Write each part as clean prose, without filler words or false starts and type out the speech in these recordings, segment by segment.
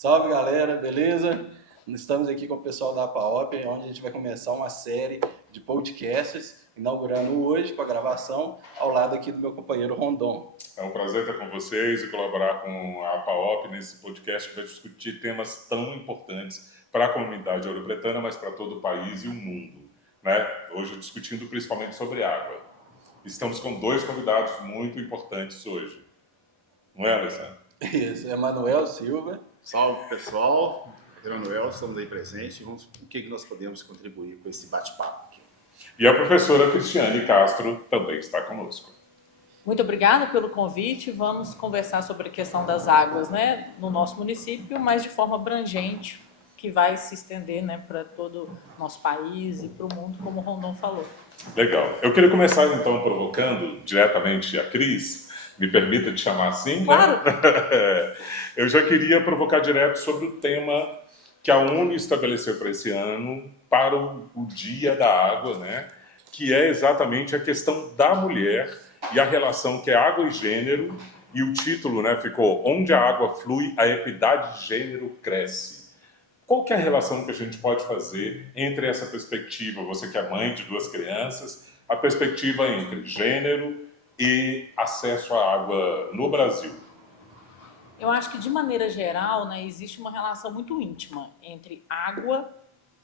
Salve galera, beleza? Estamos aqui com o pessoal da APAOP, onde a gente vai começar uma série de podcasts, inaugurando hoje com a gravação, ao lado aqui do meu companheiro Rondon. É um prazer estar com vocês e colaborar com a APAOP nesse podcast que vai discutir temas tão importantes para a comunidade ouro-pretana, mas para todo o país e o mundo, né? Hoje discutindo principalmente sobre água. Estamos com dois convidados muito importantes hoje. Não é, Alessandro? Isso, Emanuel Silva. Salve, pessoal. Emanuel, estamos aí presentes. O que nós podemos contribuir com esse bate-papo aqui? E a professora Cristiane Castro também está conosco. Muito obrigada pelo convite. Vamos conversar sobre a questão das águas, né, no nosso município, mas de forma abrangente, que vai se estender, né, para todo o nosso país e para o mundo, como o Rondon falou. Legal. Eu queria começar, então, provocando diretamente a Cris. Me permita te chamar assim? Claro! Né? Eu já queria provocar direto sobre o tema que a ONU estabeleceu para esse ano, para o Dia da Água, né? Que é exatamente a questão da mulher e a relação que é água e gênero, e o título, né, ficou Onde a água flui, a equidade de gênero cresce. Qual que é a relação que a gente pode fazer entre essa perspectiva, você que é mãe de duas crianças, a perspectiva entre gênero e acesso à água no Brasil? Eu acho que, de maneira geral, né, existe uma relação muito íntima entre água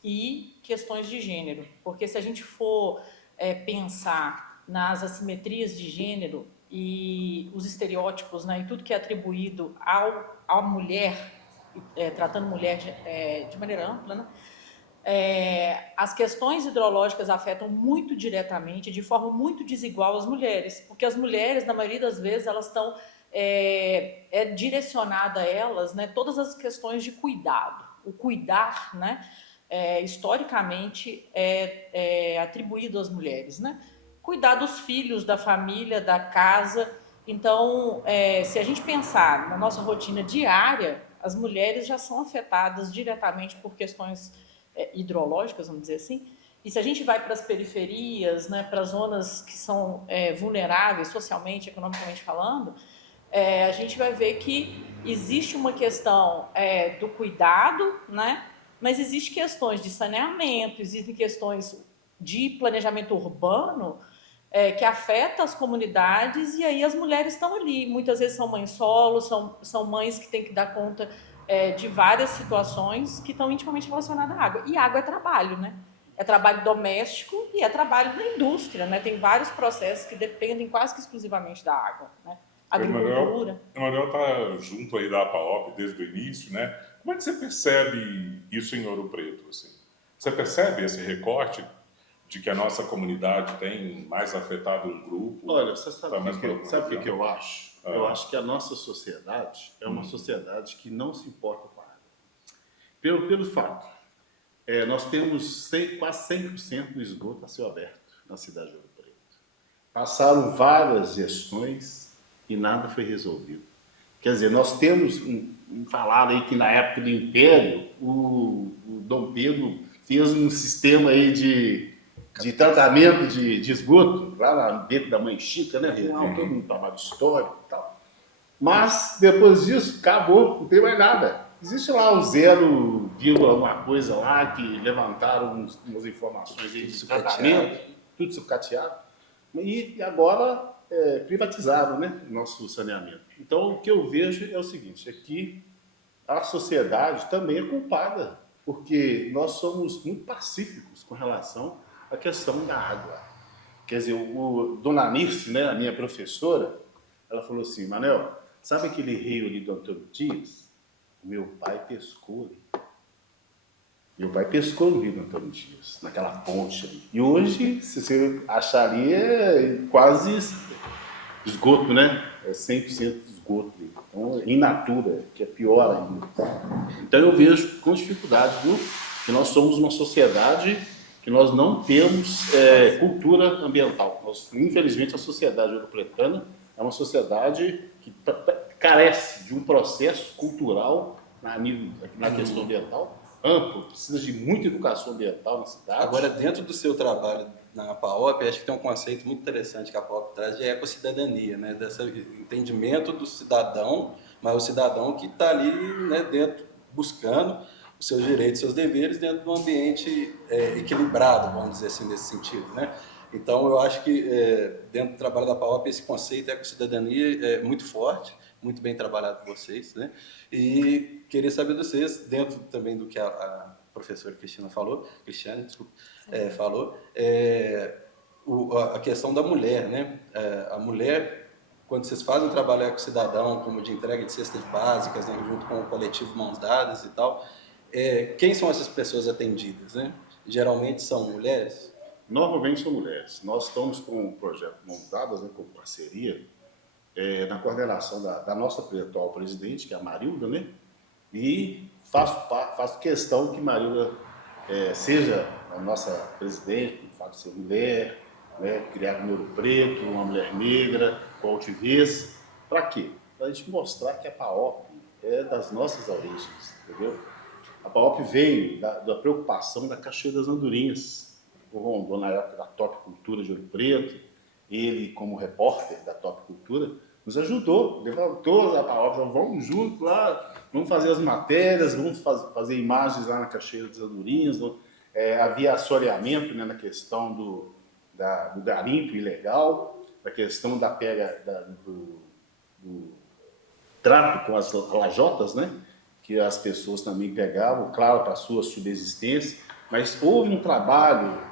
e questões de gênero. Porque se a gente for pensar nas assimetrias de gênero e os estereótipos, né, e tudo que é atribuído à mulher, tratando mulher de maneira ampla, né, as questões hidrológicas afetam muito diretamente, de forma muito desigual, as mulheres. Porque as mulheres, na maioria das vezes, elas estão... direcionada a elas, né, todas as questões de cuidado. O cuidar, né, historicamente, é atribuído às mulheres, né? Cuidar dos filhos, da família, da casa. Então, se a gente pensar na nossa rotina diária, as mulheres já são afetadas diretamente por questões hidrológicas, vamos dizer assim. E se a gente vai para as periferias, né, para as zonas que são vulneráveis socialmente, economicamente falando, a gente vai ver que existe uma questão do cuidado, né? Mas existem questões de saneamento, existem questões de planejamento urbano que afetam as comunidades, e aí as mulheres estão ali. Muitas vezes são mães solo, são mães que têm que dar conta de várias situações que estão intimamente relacionadas à água. E água é trabalho, né? É trabalho doméstico e é trabalho na indústria, né? Tem vários processos que dependem quase que exclusivamente da água, né? Agricultura. Emanuel está junto aí da APAOP desde o início, né? Como é que você percebe isso em Ouro Preto? Assim? Você percebe esse recorte de que a nossa comunidade tem mais afetado um grupo? Olha, você sabe o que eu acho? Eu acho que a nossa sociedade é uma sociedade que não se importa com a água. Pelo fato, nós temos quase 100% do esgoto a céu aberto na cidade de Ouro Preto. Passaram várias gestões e nada foi resolvido. Quer dizer, nós temos falar aí que na época do Império, o Dom Pedro fez um sistema aí de tratamento de esgoto, lá dentro da Mãe Chica, né? Todo um trabalho histórico e tal. Mas, depois disso, acabou, não tem mais nada. Existe lá um 0, alguma coisa lá, que levantaram umas informações aí de tratamento, tudo sucateado. E agora privatizaram, né, o nosso saneamento. Então, o que eu vejo é o seguinte, é que a sociedade também é culpada, porque nós somos muito pacíficos com relação à questão da água. Quer dizer, Dona Nirce, né, a minha professora, ela falou assim, Manel, sabe aquele rio ali do Antônio Dias? Meu pai pescou ali. Meu pai pescou no rio do Antônio Dias, naquela ponte ali. E hoje, se você achar ali, é quase esgoto, né? É 100% esgoto. Então, in natura, que é pior ainda. Então, eu vejo com dificuldade, viu, que nós somos uma sociedade que nós não temos cultura ambiental. Infelizmente, a sociedade ouro-pretana é uma sociedade que carece de um processo cultural na questão ambiental amplo, precisa de muita educação ambiental na cidade. Agora, dentro do seu trabalho na APAOP, acho que tem um conceito muito interessante que a APAOP traz de ecossidadania, desse entendimento do cidadão, mas o cidadão que está ali, né, dentro buscando os seus direitos, seus deveres dentro de um ambiente equilibrado, vamos dizer assim, nesse sentido, né? Então, eu acho que dentro do trabalho da PAOP, esse conceito ecocidadania é muito forte, muito bem trabalhado por vocês, né? E queria saber de vocês, dentro também do que a professora Cristiane, desculpa, falou, a questão da mulher, né? A mulher, quando vocês fazem um trabalho ecocidadão, como de entrega de cestas básicas, né, junto com o coletivo Mãos Dadas e tal, quem são essas pessoas atendidas, né? Geralmente são mulheres? Normalmente são mulheres. Nós estamos com um projeto Mãos Dadas, né, com parceria, na coordenação da nossa atual presidente, que é a Marilda, né? E faço questão que Marilda seja a nossa presidente, o fato de ser mulher, né, criar em Ouro Preto, uma mulher negra, com altivez. Para quê? Para a gente mostrar que a PAOP é das nossas origens, entendeu? A PAOP veio da preocupação da Cachoeira das Andorinhas. O Rondon, na época da Top Cultura de Ouro Preto, ele, como repórter da Top Cultura, nos ajudou, levantou a PAOP, vamos junto lá, vamos fazer as matérias, vamos fazer imagens lá na Cachoeira das Andorinhas. Havia assoreamento, né, na questão do garimpo ilegal, da questão da pega do trato com as lajotas, né, que as pessoas também pegavam, claro, para a sua subsistência, mas houve um trabalho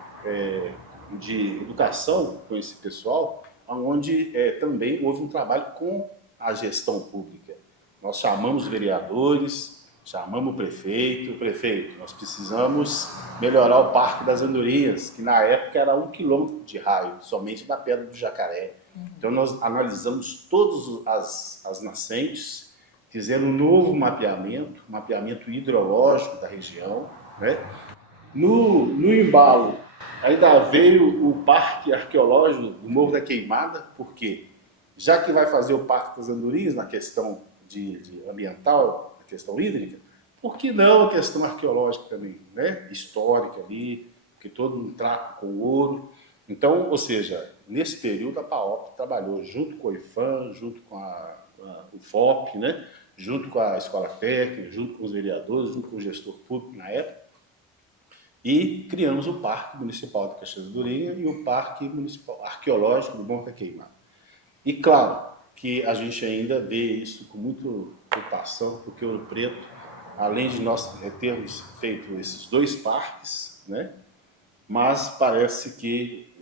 de educação com esse pessoal, onde também houve um trabalho com a gestão pública. Nós chamamos vereadores, chamamos o prefeito, nós precisamos melhorar o Parque das Andorinhas, que na época era 1 quilômetro de raio, somente da Pedra do Jacaré. Então nós analisamos todas as nascentes, fizemos um novo mapeamento hidrológico da região, né? No embalo, ainda veio o Parque Arqueológico do Morro da Queimada, porque já que vai fazer o Parque das Andorinhas na questão de ambiental, na questão hídrica, por que não a questão arqueológica também, né? Histórica ali, que todo um trato com o ouro. Então, ou seja, nesse período a PAOP trabalhou junto com o IFAM, junto com o FOP, né? Junto com a Escola Técnica, junto com os vereadores, junto com o gestor público na época, e criamos o Parque Municipal de Cachoeira das Andorinhas e o Parque Municipal Arqueológico do Morro da Queimada. E claro que a gente ainda vê isso com muita preocupação, porque Ouro Preto, além de nós termos feito esses 2 parques, né, mas parece que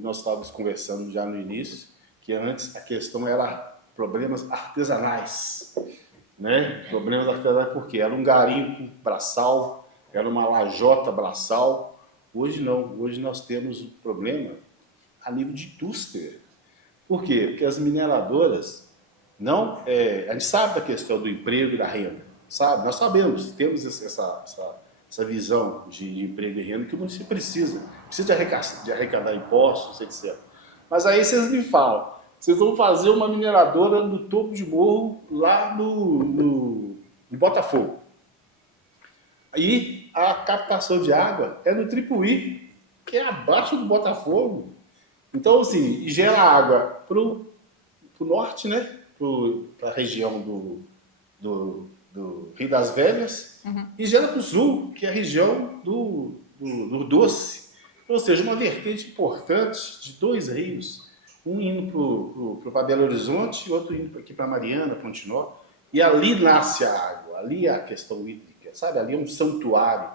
nós estávamos conversando já no início, que antes a questão era problemas artesanais, né? Problemas artesanais porque era um garimpo braçal, era uma lajota braçal. Hoje não, hoje nós temos um problema a nível de indústria. Por quê? Porque as mineradoras não... a gente sabe da questão do emprego e da renda, sabe? Nós sabemos, temos essa visão de emprego e renda que o município precisa de arrecadar impostos, etc. Mas aí vocês me falam, vocês vão fazer uma mineradora no topo de morro, lá em Botafogo. Aí a captação de água é no Tripuí, que é abaixo do Botafogo. Então, assim, gera água para o norte, né? Para a região do Rio das Velhas, e gera para o sul, que é a região do Doce. Ou seja, uma vertente importante de 2 rios, um indo para Belo Horizonte e outro indo aqui para Mariana, Pontinó. E ali nasce a água, ali é a questão hídrica, sabe? Ali é um santuário.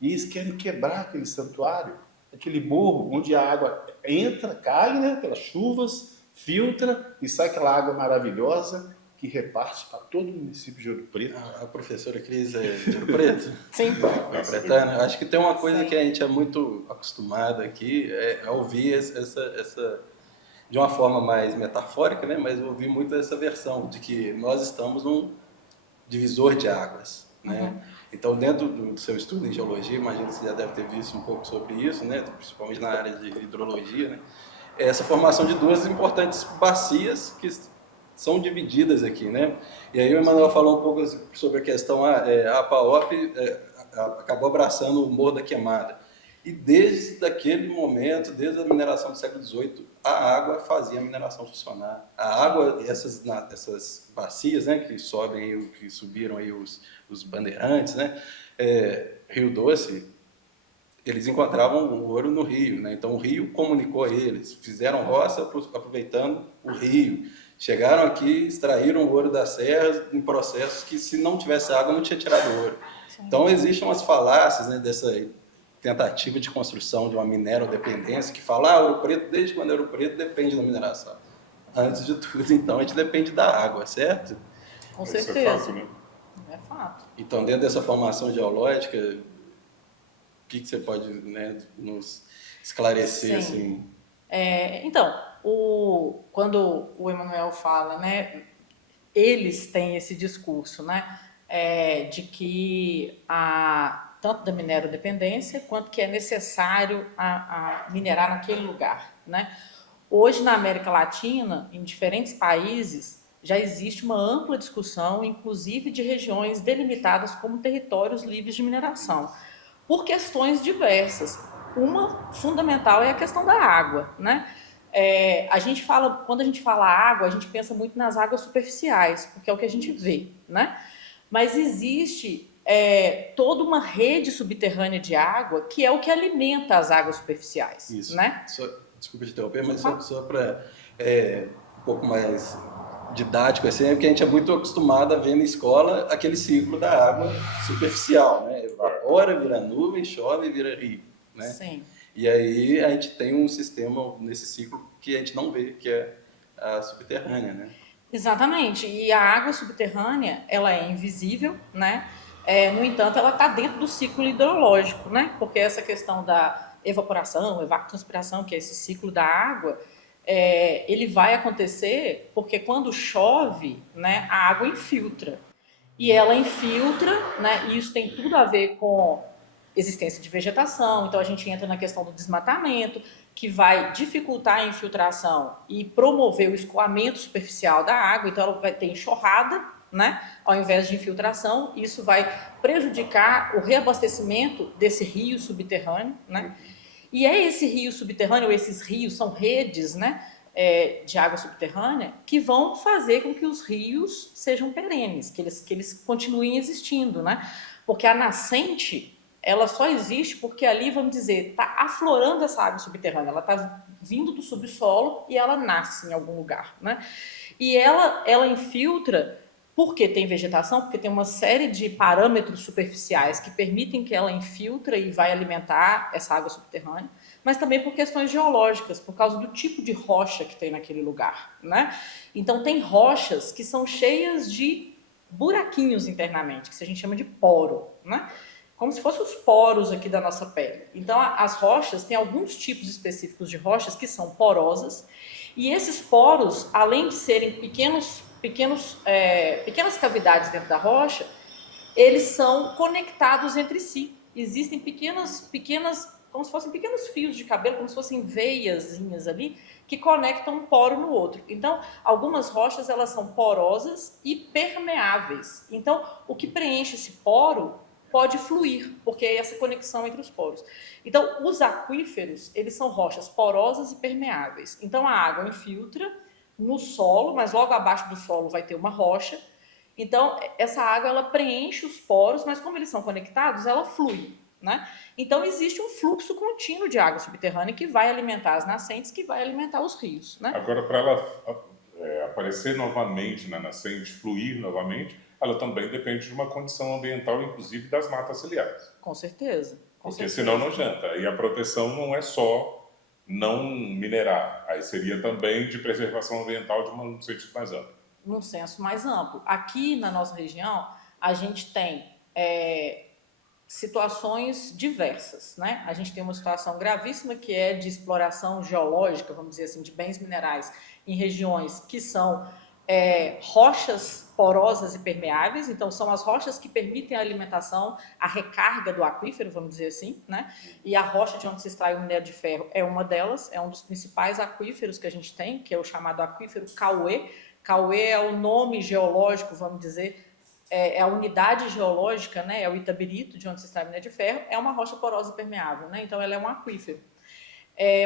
E eles querem quebrar aquele santuário, aquele morro onde a água entra, cai, né, pelas chuvas, filtra e sai aquela água maravilhosa que reparte para todo o município de Ouro Preto. A professora Cris é de Ouro Preto? Sim. Pretana, acho que tem uma coisa que a gente é muito acostumado aqui, a ouvir essa de uma forma mais metafórica, né? Mas ouvir muito essa versão de que nós estamos num divisor de águas, né? Então, dentro do seu estudo em geologia, imagino que você já deve ter visto um pouco sobre isso, né? Principalmente na área de hidrologia, né? Essa formação de 2 importantes bacias que são divididas aqui, né? E aí o Emanuel falou um pouco sobre a questão, a PAOP acabou abraçando o Morro da Queimada. E desde aquele momento, desde a mineração do século XVIII, a água fazia a mineração funcionar. A água, essas bacias, né, que sobem aí, que subiram aí os bandeirantes, né, Rio Doce, eles encontravam o ouro no rio, né? Então o rio comunicou a eles, fizeram roça aproveitando o rio. Chegaram aqui, extraíram o ouro das serras em processos que, se não tivesse água, não tinha tirado ouro. Então existem umas falácias, né, dessa tentativa de construção de uma minerodependência que fala, Ouro Preto, desde quando é Ouro Preto, depende da mineração. Antes de tudo, então, a gente depende da água, certo? Com Isso é certeza. fato, né? É fato. Então, dentro dessa formação geológica, o que você pode, né, nos esclarecer? Sim. Assim? Então, quando o Emanuel fala, né, eles têm esse discurso, né, de que tanto da minerodependência quanto que é necessário a minerar naquele lugar, né? Hoje, na América Latina, em diferentes países, já existe uma ampla discussão, inclusive de regiões delimitadas como territórios livres de mineração, por questões diversas. Uma fundamental é a questão da água, né? Quando a gente fala água, a gente pensa muito nas águas superficiais, porque é o que a gente vê, né? Mas existe toda uma rede subterrânea de água que é o que alimenta as águas superficiais, Isso. né? Desculpa te interromper, mas só para um pouco mais didático, assim, é porque a gente é muito acostumado a ver na escola aquele ciclo da água superficial, né? Evapora, vira nuvem, chove, vira rio, né? Sim. E aí a gente tem um sistema nesse ciclo que a gente não vê, que é a subterrânea, né? Exatamente. E a água subterrânea, ela é invisível, né? No entanto, ela está dentro do ciclo hidrológico, né? Porque essa questão da evaporação, evapotranspiração, que é esse ciclo da água, ele vai acontecer porque quando chove, né, a água infiltra. E ela infiltra, né? E isso tem tudo a ver com existência de vegetação. Então a gente entra na questão do desmatamento, que vai dificultar a infiltração e promover o escoamento superficial da água. Então ela vai ter enxurrada, né, ao invés de infiltração. Isso vai prejudicar o reabastecimento desse rio subterrâneo, né? E é esse rio subterrâneo, esses rios são redes, né, de água subterrânea, que vão fazer com que os rios sejam perenes, que eles continuem existindo, né? Porque a nascente, ela só existe porque ali, vamos dizer, está aflorando essa água subterrânea, ela está vindo do subsolo e ela nasce em algum lugar, né? E ela infiltra porque tem vegetação, porque tem uma série de parâmetros superficiais que permitem que ela infiltre e vai alimentar essa água subterrânea, mas também por questões geológicas, por causa do tipo de rocha que tem naquele lugar, né? Então tem rochas que são cheias de buraquinhos internamente, que a gente chama de poro, né? Como se fossem os poros aqui da nossa pele. Então as rochas, tem alguns tipos específicos de rochas que são porosas, e esses poros, além de serem pequenas cavidades dentro da rocha, eles são conectados entre si. Existem pequenas, como se fossem pequenos fios de cabelo, como se fossem veiazinhas ali, que conectam um poro no outro. Então, algumas rochas, elas são porosas e permeáveis. Então, o que preenche esse poro pode fluir, porque é essa conexão entre os poros. Então, os aquíferos, eles são rochas porosas e permeáveis. Então, a água infiltra no solo, mas logo abaixo do solo vai ter uma rocha. Então, essa água, ela preenche os poros, mas como eles são conectados, ela flui, né? Então, existe um fluxo contínuo de água subterrânea que vai alimentar as nascentes, que vai alimentar os rios, né? Agora, para ela aparecer novamente na nascente, fluir novamente, ela também depende de uma condição ambiental, inclusive das matas ciliares. Com certeza. Porque senão não adianta. E a proteção não é só não minerar, aí seria também de preservação ambiental de um sentido mais amplo. Num senso mais amplo. Aqui na nossa região, a gente tem situações diversas, né? A gente tem uma situação gravíssima que é de exploração geológica, vamos dizer assim, de bens minerais em regiões que são rochas porosas e permeáveis, então são as rochas que permitem a alimentação, a recarga do aquífero, vamos dizer assim, né? E a rocha de onde se extrai o minério de ferro é uma delas, é um dos principais aquíferos que a gente tem, que é o chamado aquífero Cauê. Cauê é o nome geológico, vamos dizer, a unidade geológica, né, é o Itabirito, de onde se extrai minério de ferro, é uma rocha porosa e permeável, né, então ela é um aquífero.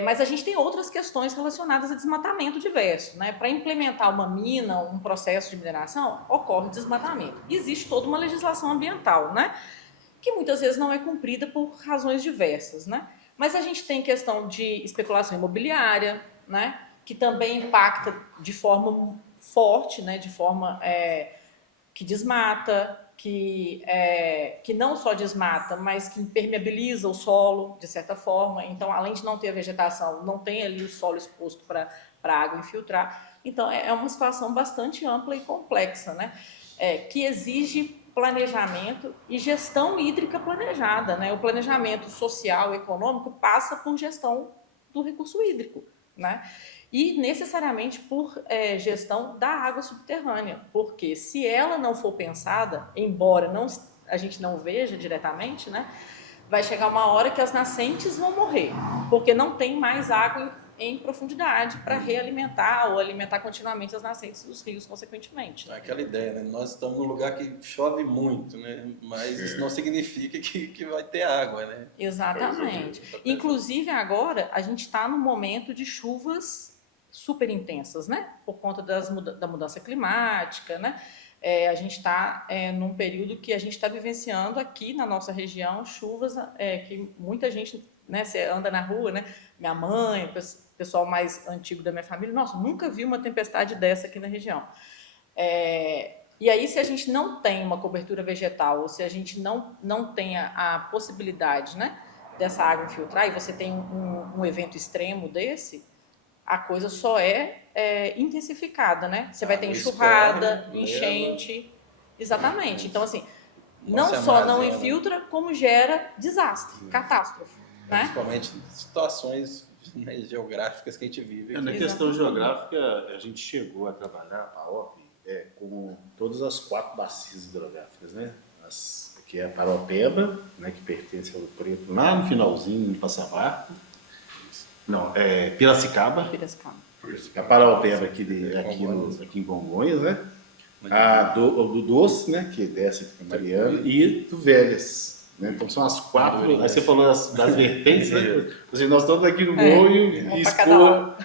Mas a gente tem outras questões relacionadas a desmatamento diverso, né? Para implementar uma mina, um processo de mineração, ocorre desmatamento. E existe toda uma legislação ambiental, né? Que muitas vezes não é cumprida por razões diversas, né? Mas a gente tem questão de especulação imobiliária, né? Que também impacta de forma forte, né? De forma que desmata, que não só desmata, mas que impermeabiliza o solo, de certa forma. Então, além de não ter a vegetação, não tem ali o solo exposto para a água infiltrar. Então, é uma situação bastante ampla e complexa, né? Que exige planejamento e gestão hídrica planejada, né? O planejamento social e econômico passa por gestão do recurso hídrico, né? E necessariamente por gestão da água subterrânea, porque se ela não for pensada, embora a gente não veja diretamente, né, vai chegar uma hora que as nascentes vão morrer, porque não tem mais água em profundidade para realimentar ou alimentar continuamente as nascentes dos rios, consequentemente. Aquela ideia, né? Nós estamos num lugar que chove muito, né? Mas isso não significa que vai ter água, né? Exatamente. Inclusive agora a gente está no momento de chuvas super intensas, né? Por conta da mudança climática, né? A gente está num período que a gente está vivenciando aqui na nossa região chuvas que muita gente, né? Você anda na rua, né? Minha mãe, o pessoal mais antigo da minha família, nossa, nunca vi uma tempestade dessa aqui na região. E aí, se a gente não tem uma cobertura vegetal, ou se a gente não tem a possibilidade, né, dessa água infiltrar, e você tem um evento extremo desse, a coisa só intensificada, né? Você vai ter enxurrada, enchente. Exatamente. Então, assim, não só não infiltra, como gera desastre, catástrofe. Né? Principalmente em situações, né, geográficas que a gente vive aqui. Na questão geográfica, a gente chegou a trabalhar a PAOP com todas as 4 bacias hidrográficas, né? Que é a Paraopeba, né, que pertence ao Preto, lá no finalzinho, no Passabarco. Não, Piracicaba. A Paraopeba aqui em Congonhas, né? Do Doce, né, que desce aqui para Mariana, e do Velhas. Né? Então são as 4. Aí você falou das vertentes, né? Assim, nós estamos aqui no morro e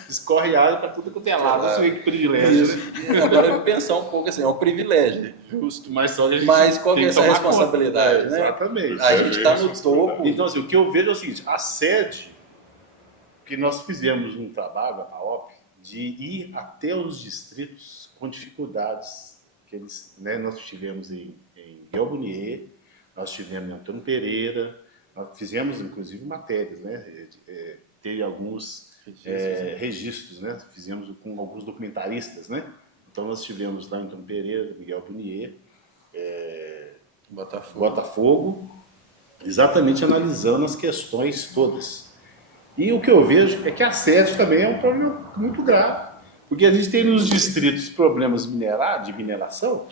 escorre água para tudo quanto é lado. Isso é que privilégio. Né? Agora eu vou pensar um pouco assim, é um privilégio. Justo, mas só que a gente mas qual que é essa responsabilidade? Né? Exatamente. A gente está no topo. Então, assim, o que eu vejo é o seguinte: a sede, que nós fizemos um trabalho, a PAOP, de ir até os distritos com dificuldades que eles, né, nós tivemos em Belbonier, nós tivemos em Antônio Pereira, nós fizemos inclusive matérias, né? Teve alguns registros, né? Fizemos com alguns documentaristas, né? Então nós tivemos lá em Antônio Pereira, Miguel Bonier, Botafogo, exatamente analisando as questões todas. E o que eu vejo é que a sede também é um problema muito grave, porque a gente tem nos distritos problemas de mineração,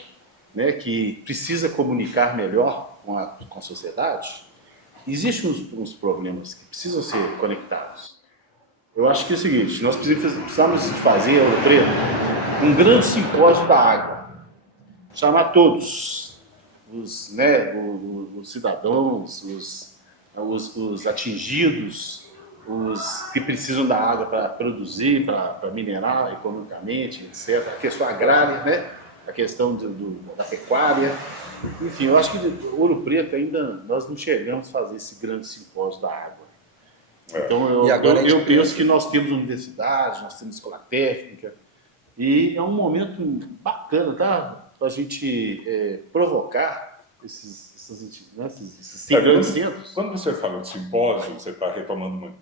né, que precisa comunicar melhor com a sociedade. Existem uns problemas que precisam ser conectados. Eu acho que é o seguinte: nós precisamos fazer, Ouro Preto, um grande simpósio da água, chamar todos os cidadãos, os atingidos, os que precisam da água para produzir, para minerar economicamente, etc. A questão agrária, né? A questão da pecuária. Enfim, eu acho que Ouro Preto ainda nós não chegamos a fazer esse grande simpósio da água. Então eu penso que nós temos universidade, nós temos escola técnica, e é um momento bacana, tá? Para a gente provocar esses grandes centros. Quando você fala de simpósio, você está retomando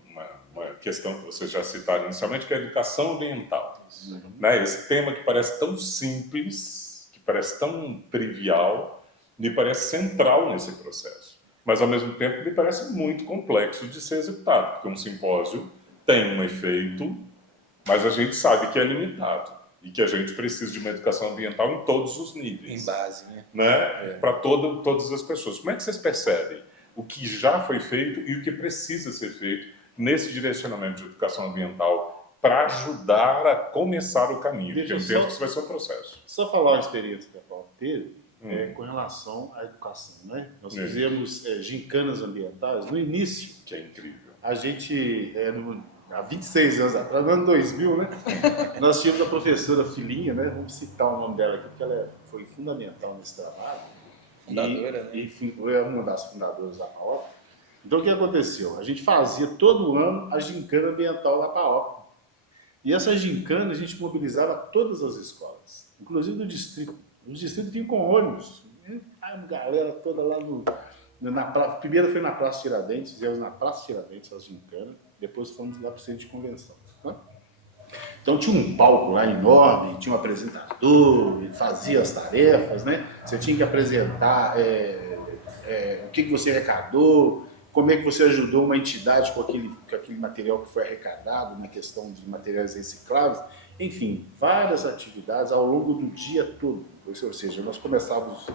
uma questão que vocês já citaram inicialmente, que é a educação ambiental. Né? Esse tema que parece tão simples, que parece tão trivial, me parece central nesse processo. Mas, ao mesmo tempo, me parece muito complexo de ser executado, porque um simpósio tem um efeito, mas a gente sabe que é limitado e que a gente precisa de uma educação ambiental em todos os níveis. Em base, né? Para todas as pessoas. Como é que vocês percebem o que já foi feito e o que precisa ser feito nesse direcionamento de educação ambiental para ajudar a começar o caminho? Porque eu penso que isso vai ser um processo. Só falar uma experiência que a Paulo teve, com relação à educação, né? Nós É. fizemos gincanas ambientais no início. Que é incrível. A gente, há 26 anos atrás, no ano 2000, né? Nós tínhamos a professora Filhinha, né? Vamos citar o nome dela aqui, porque ela foi fundamental nesse trabalho. Fundadora, né? E foi uma das fundadoras da PAOP. Então, o que aconteceu? A gente fazia todo ano a gincana ambiental da PAOP. E essa gincana a gente mobilizava todas as escolas, inclusive do distrito. Os distritos vinham com ônibus. A galera toda lá primeiro foi na Praça Tiradentes, fizemos na Praça Tiradentes as gincanas, depois fomos lá para o centro de convenção. Né? Então tinha um palco lá enorme, tinha um apresentador, fazia as tarefas, né? Você tinha que apresentar o que você arrecadou, como é que você ajudou uma entidade com aquele material que foi arrecadado na questão de materiais recicláveis. Enfim, várias atividades ao longo do dia todo. Ou seja, nós começávamos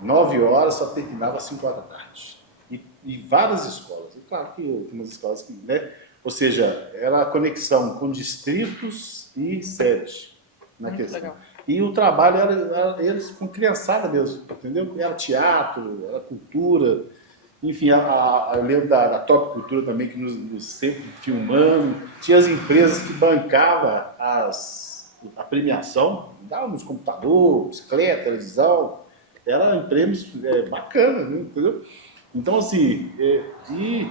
9 horas, só terminava às 5 horas da tarde. E várias escolas. E claro que tem umas escolas que, né? Ou seja, era a conexão com distritos e sede na Muito questão. legal. E o trabalho era eles com criançada mesmo, entendeu? Era teatro, era cultura. Enfim, eu lembro da Top Cultura também, que nos sempre filmando. Tinha as empresas que bancavam a premiação, davam-nos computador, bicicleta, televisão. Era prêmios bacanas, né? Entendeu? Então, assim, e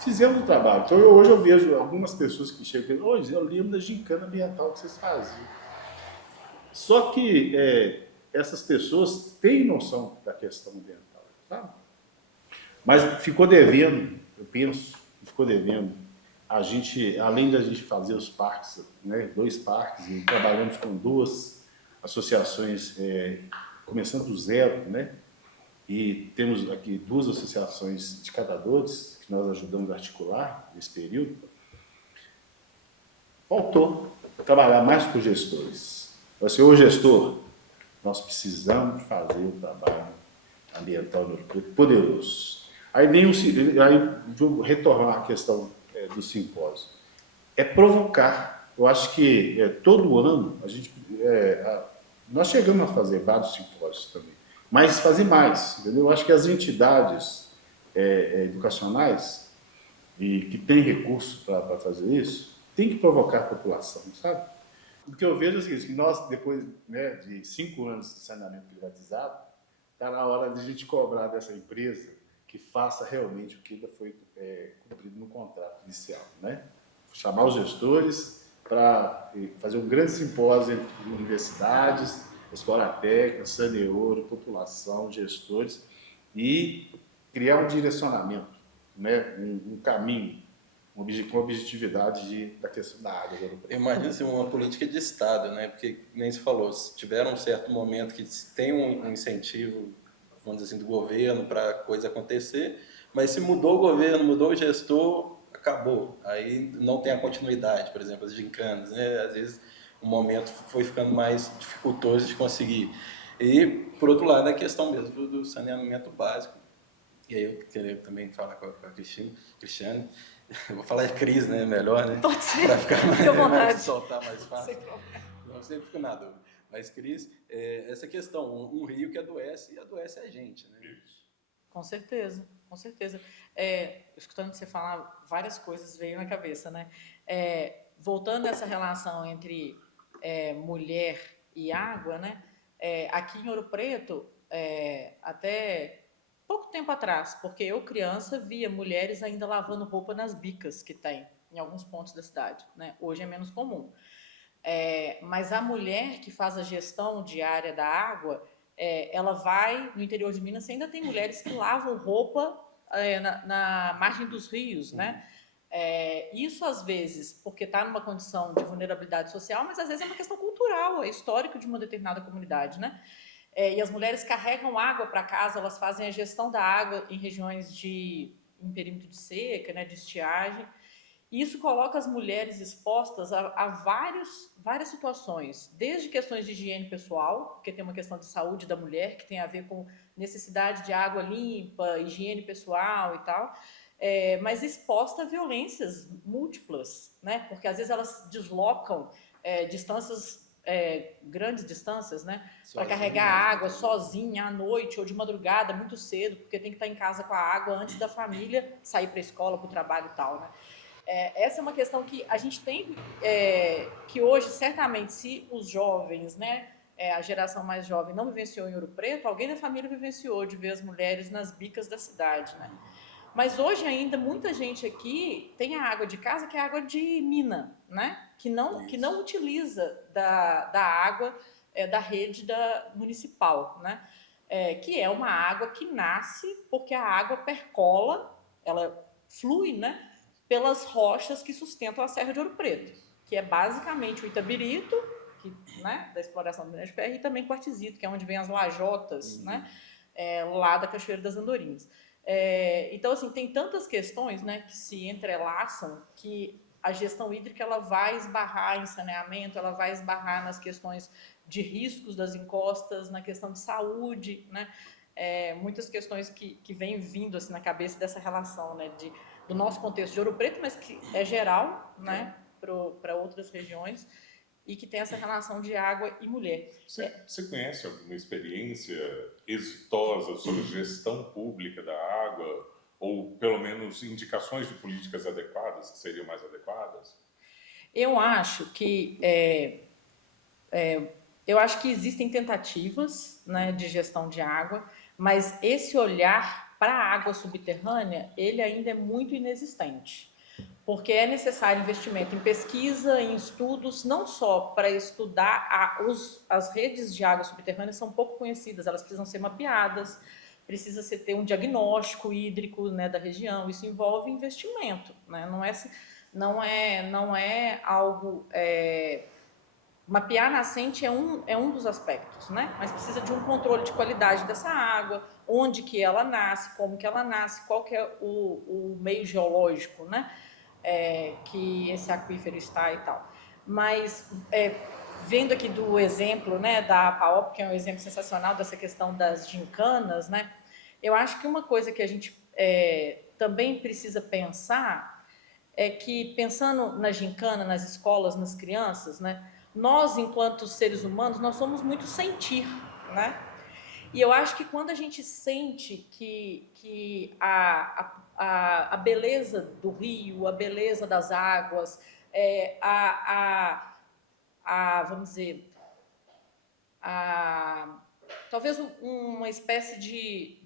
fizemos o trabalho. Então, hoje eu vejo algumas pessoas que chegam e dizem, hoje eu lembro da gincana ambiental que vocês faziam. Só que essas pessoas têm noção da questão ambiental, sabe? Mas ficou devendo, eu penso, ficou devendo. A gente, além da gente fazer os parques, né, 2 parques, e trabalhamos com 2 associações, começando do zero, né? E temos aqui 2 associações de catadores que nós ajudamos a articular nesse período. Faltou trabalhar mais com gestores. Eu disse, ô gestor, nós precisamos fazer um trabalho ambiental poderoso. Aí vou retornar à questão do simpósio. É provocar. Eu acho que todo ano nós chegamos a fazer vários simpósios também, mas fazer mais, entendeu? Eu acho que as entidades educacionais e que têm recursos para fazer isso, tem que provocar a população, sabe? O que eu vejo é o seguinte, que nós, depois, né, de 5 anos de saneamento privatizado, está na hora de a gente cobrar dessa empresa que faça realmente o que foi cumprido no contrato inicial, né? Chamar os gestores para fazer um grande simpósio entre universidades, escola técnica, Saneoro, população, gestores, e criar um direcionamento, né? Um caminho, com objetividade da questão da água. Eu imagino assim, uma política de Estado, né? Porque, nem se falou, se tiver um certo momento que se tem um incentivo, vamos dizer assim, do governo para a coisa acontecer, mas se mudou o governo, mudou o gestor, acabou. Aí não tem a continuidade, por exemplo, as gincanas, né? Às vezes o momento foi ficando mais dificultoso de conseguir. E, por outro lado, a questão mesmo do saneamento básico. E aí eu queria também falar com a Cristiane. Eu vou falar de Cris, né? Melhor, né? Pode ser. Para ficar Fica à vontade. mais, soltar mais fácil. Sem problema. Não sempre fico na dúvida. Mas, Cris, essa questão, um rio que adoece, e adoece a gente, né? Com certeza, com certeza. Escutando você falar, várias coisas veio na cabeça, né? Voltando a essa relação entre mulher e água, né? Aqui em Ouro Preto, até pouco tempo atrás, porque eu, criança, via mulheres ainda lavando roupa nas bicas que tem em alguns pontos da cidade, né? Hoje é menos comum. Mas a mulher que faz a gestão diária da água, ela vai no interior de Minas, ainda tem mulheres que lavam roupa na margem dos rios, né? Isso às vezes porque está numa condição de vulnerabilidade social, mas às vezes é uma questão cultural, é histórico de uma determinada comunidade, né? E as mulheres carregam água para casa, elas fazem a gestão da água em regiões em perímetro de seca, né, de estiagem. E isso coloca as mulheres expostas a várias situações, desde questões de higiene pessoal, porque tem uma questão de saúde da mulher, que tem a ver com necessidade de água limpa, higiene pessoal e tal, mas exposta a violências múltiplas, né? Porque às vezes elas deslocam distâncias grandes distâncias, né? Para Sozinho, carregar né? água sozinha à noite ou de madrugada, muito cedo, porque tem que estar em casa com a água antes da família sair para a escola, para o trabalho e tal, né? Essa é uma questão que a gente tem, que hoje, certamente, se os jovens, né, a geração mais jovem não vivenciou em Ouro Preto, alguém da família vivenciou de ver as mulheres nas bicas da cidade, né? Mas hoje ainda muita gente aqui tem a água de casa que é água de mina, né? Que não utiliza da água da rede municipal, né? Que é uma água que nasce porque a água percola, ela flui, né? Pelas rochas que sustentam a Serra de Ouro Preto, que é basicamente o Itabirito, que, né, da exploração do minério de ferro, e também Quartzito, que é onde vem as lajotas, né, lá da Cachoeira das Andorinhas. Então, assim, tem tantas questões, né, que se entrelaçam que a gestão hídrica ela vai esbarrar em saneamento, ela vai esbarrar nas questões de riscos das encostas, na questão de saúde, né, muitas questões que vêm vindo assim, na cabeça dessa relação, né, do nosso contexto de Ouro Preto, mas que é geral, né, para outras regiões, e que tem essa relação de água e mulher. Você conhece alguma experiência exitosa sobre gestão pública da água, ou pelo menos indicações de políticas adequadas, que seriam mais adequadas? Eu acho que existem tentativas, né, de gestão de água, mas esse olhar para a água subterrânea, ele ainda é muito inexistente. Porque é necessário investimento em pesquisa, em estudos, não só para estudar as redes de água subterrânea são pouco conhecidas, elas precisam ser mapeadas, precisa ter um diagnóstico hídrico, né, da região, isso envolve investimento, né? Não é algo... Mapear nascente é um dos aspectos, né? Mas precisa de um controle de qualidade dessa água, onde que ela nasce, como que ela nasce, qual que é o meio geológico, né? Que esse aquífero está e tal. Mas vendo aqui do exemplo, né, da PAOP, que é um exemplo sensacional dessa questão das gincanas, né? Eu acho que uma coisa que a gente também precisa pensar é que, pensando na gincana, nas escolas, nas crianças, né? Nós, enquanto seres humanos, nós somos muito sentir, né? E eu acho que quando a gente sente que a beleza do rio, a beleza das águas, vamos dizer, talvez uma espécie de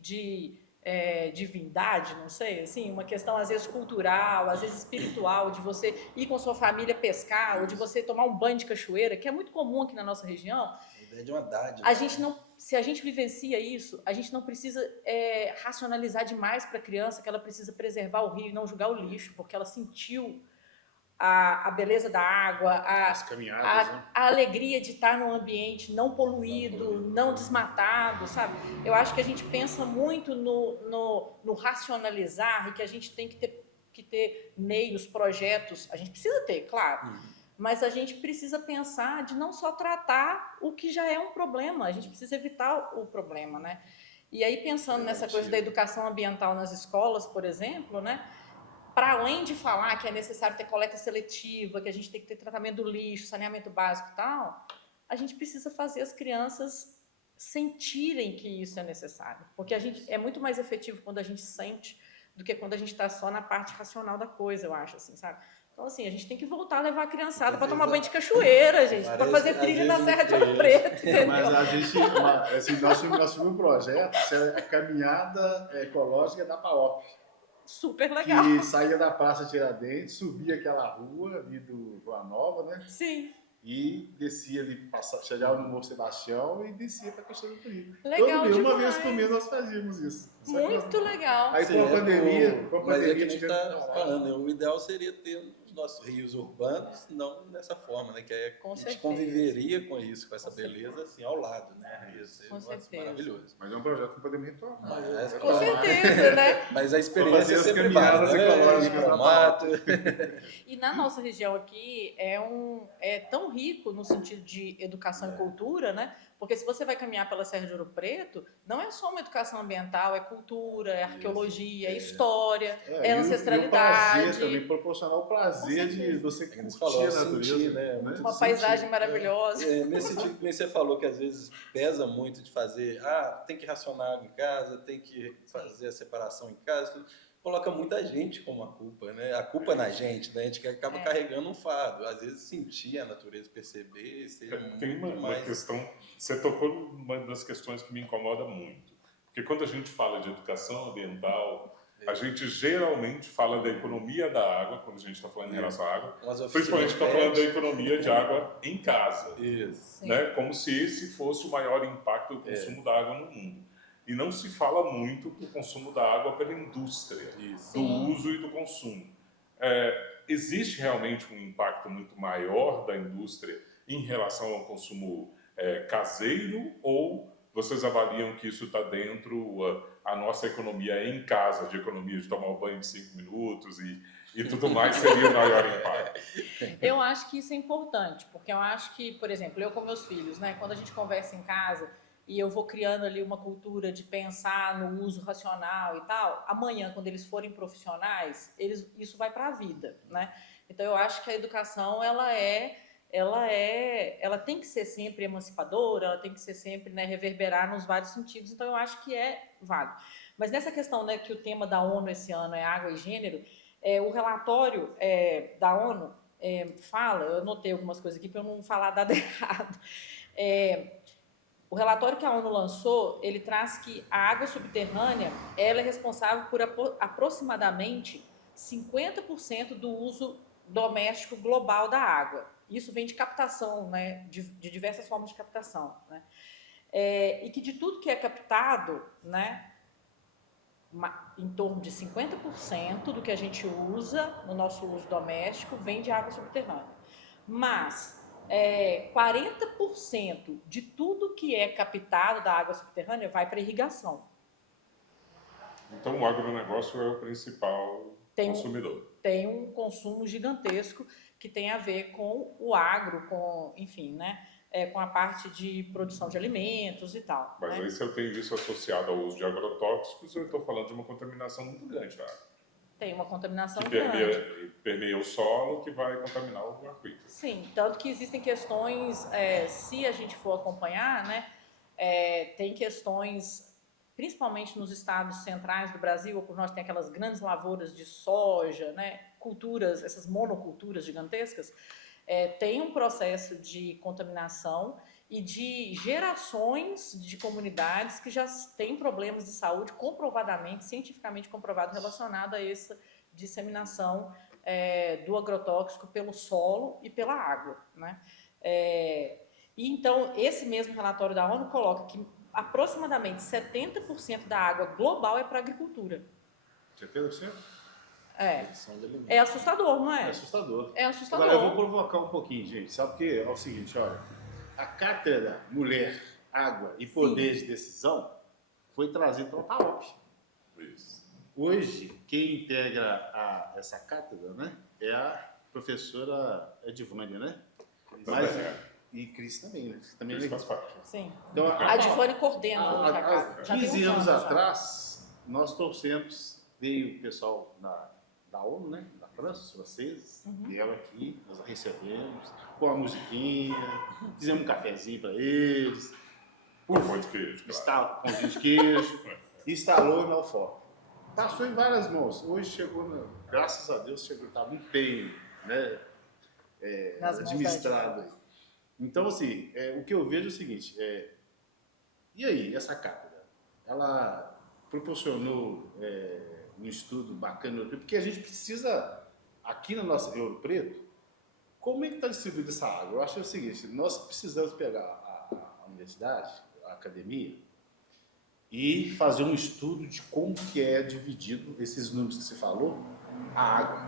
divindade, não sei, assim, uma questão às vezes cultural, às vezes espiritual, de você ir com sua família pescar, ou de você tomar um banho de cachoeira, que é muito comum aqui na nossa região. A ideia de uma dádiva. Se a gente vivencia isso, a gente não precisa racionalizar demais para a criança que ela precisa preservar o rio e não jogar o lixo, porque ela sentiu a beleza da água, As caminhadas, né? a alegria de estar num ambiente não poluído, não desmatado, sabe? Eu acho que a gente pensa muito no racionalizar e que a gente tem que ter meios, projetos, a gente precisa ter, claro, mas a gente precisa pensar de não só tratar o que já é um problema, a gente precisa evitar o problema, né? E aí, pensando nessa coisa da educação ambiental nas escolas, por exemplo, né? Para além de falar que é necessário ter coleta seletiva, que a gente tem que ter tratamento do lixo, saneamento básico e tal, a gente precisa fazer as crianças sentirem que isso é necessário. Porque é muito mais efetivo quando a gente sente do que quando a gente está só na parte racional da coisa, eu acho, assim, sabe? Então, assim, a gente tem que voltar a levar a criançada para tomar banho de cachoeira, gente, para fazer trilha na Serra de Ouro Preto. Mas a gente, assim, nós tivemos um projeto, a caminhada ecológica da PAOP. Super legal. Que saía da Praça Tiradentes, subia aquela rua ali do Rua Nova, né? Sim. E descia ali, chegava no Morro Sebastião e descia para a Cachoeira do Rio. Legal Todo dia, uma demais. vez por mês nós fazíamos isso. Muito legal. Aí Sim, com a pandemia... mas é que a gente está falando, o ideal seria ter os nossos rios urbanos, não dessa forma, né? Que a gente conviveria com isso, com essa beleza, assim, ao lado, né? Isso com certeza. Maravilhoso. Mas é um projeto que podemos retomar. Com certeza, né? Mas a experiência é sempre caminhadas válida, né? ecológicas Ir pro na mato. E na nossa região aqui é tão rico no sentido de educação e cultura, né? Porque se você vai caminhar pela Serra de Ouro Preto, não é só uma educação ambiental, é cultura, é arqueologia, é história, é E o ancestralidade. prazer também, proporcionar o prazer de você É que você curtir falou, a natureza. sentir, né? Muito Uma de paisagem sentir. maravilhosa. Nesse sentido, que nem você falou que às vezes pesa muito de fazer, tem que racionar água em casa, tem que fazer a separação em casa, tudo. Coloca muita gente como a culpa, né? A culpa é na gente, né? A gente acaba carregando um fardo. Às vezes sentir a natureza, perceber, seja Tem muito uma mais... questão, você tocou numa das questões que me incomoda muito. Porque quando a gente fala de educação ambiental, a gente geralmente fala da economia da água, quando a gente está falando em relação à água, Umas oficinas principalmente está falando da pet. economia de água em casa. Isso. Sim. Né? Como se esse fosse o maior impacto do consumo da água no mundo. E não se fala muito do consumo da água pela indústria, Isso. do uso e do consumo. Existe realmente um impacto muito maior da indústria em relação ao consumo caseiro, ou vocês avaliam que isso está dentro a nossa economia em casa, de economia de tomar um banho de 5 minutos e tudo mais, seria o maior impacto? Eu acho que isso é importante, porque eu acho que, por exemplo, eu com meus filhos, né, quando a gente conversa em casa e eu vou criando ali uma cultura de pensar no uso racional e tal, amanhã, quando eles forem profissionais, isso vai para a vida, né? Então eu acho que a educação ela tem que ser sempre emancipadora, ela tem que ser sempre, né, reverberar nos vários sentidos. Então eu acho que é válido. Mas nessa questão, né, que o tema da ONU esse ano é água e gênero, o relatório da ONU fala, eu anotei algumas coisas aqui para eu não falar dado errado. O relatório que a ONU lançou, ele traz que a água subterrânea ela é responsável por aproximadamente 50% do uso doméstico global da água. Isso vem de captação, né, de diversas formas de captação, né? E que de tudo que é captado, né, em torno de 50% do que a gente usa no nosso uso doméstico vem de água subterrânea. Mas 40% de tudo que é captado da água subterrânea vai para irrigação. Então o agronegócio é o principal consumidor. Tem um consumo gigantesco que tem a ver com o agro, com, enfim, né, com a parte de produção de alimentos e tal. Mas né? aí se eu tenho isso associado ao uso de agrotóxicos, eu estou falando de uma contaminação muito grande da água. Tem uma contaminação Que grande. permeia o solo, que vai contaminar o aquífero. Sim, tanto que existem questões, se a gente for acompanhar, né, tem questões, principalmente nos estados centrais do Brasil, por nós tem aquelas grandes lavouras de soja, né, culturas, essas monoculturas gigantescas, tem um processo de contaminação e de gerações de comunidades que já têm problemas de saúde comprovadamente, cientificamente comprovado, relacionado a essa disseminação do agrotóxico pelo solo e pela água, né? E então, esse mesmo relatório da ONU coloca que aproximadamente 70% da água global é para a agricultura. 70%? É assustador, não é? É assustador. É assustador. Agora eu vou provocar um pouquinho, gente. Sabe por quê? É o seguinte, olha. A cátedra Mulher, Água e Poder de Decisão foi trazida pela PAOP. Isso. Hoje, quem integra essa cátedra, né, é a professora Edivânia, né? E Cris também, né? Também Isso faz parte. Sim. Então, A Edivânia coordena. há já tem 15 uns anos já. atrás, nós trouxemos, veio o pessoal da ONU, né, da França, os franceses, vieram aqui, nós a recebemos, com a musiquinha, fizemos um cafezinho para eles, Por pão de queijo, claro. pãozinho de queijo, instalou em Belfort. Passou em várias mãos. Hoje chegou, graças a Deus, estava um empenho, né, administrado aí. Então, assim, o que eu vejo é o seguinte, e aí, essa cátedra? Ela proporcionou um estudo bacana, porque a gente precisa, aqui na nossa Ouro Preto, como é que está distribuída essa água? Eu acho o seguinte, nós precisamos pegar a universidade, a academia, e fazer um estudo de como que é dividido esses números que você falou, a água.